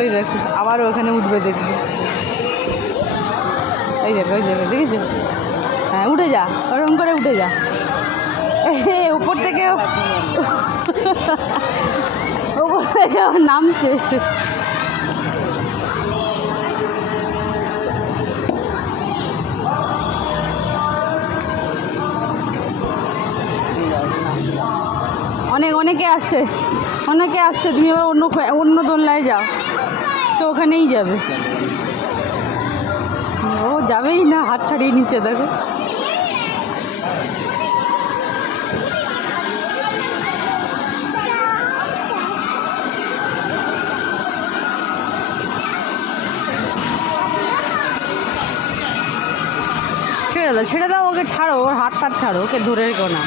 ওই দেখো আবারও ওখানে উঠবে দেখবে। এই দেখো ওই দেখো দেখেছো? হ্যাঁ উঠে যা, ওরকম করে উঠে যা। উপর থেকে উপর থেকে নামছে। অনেকে আসছে, তুমি আবার অন্য দোলনায় যাও তো ওখানেই যাবে। ও যাবেই না, হাত ছাড়িয়ে নিচ্ছে দেখো। ছেড়ে দাও ওকে, ছাড়ো, ওর হাত ছাড়ো, ওকে ধরে রেখো না।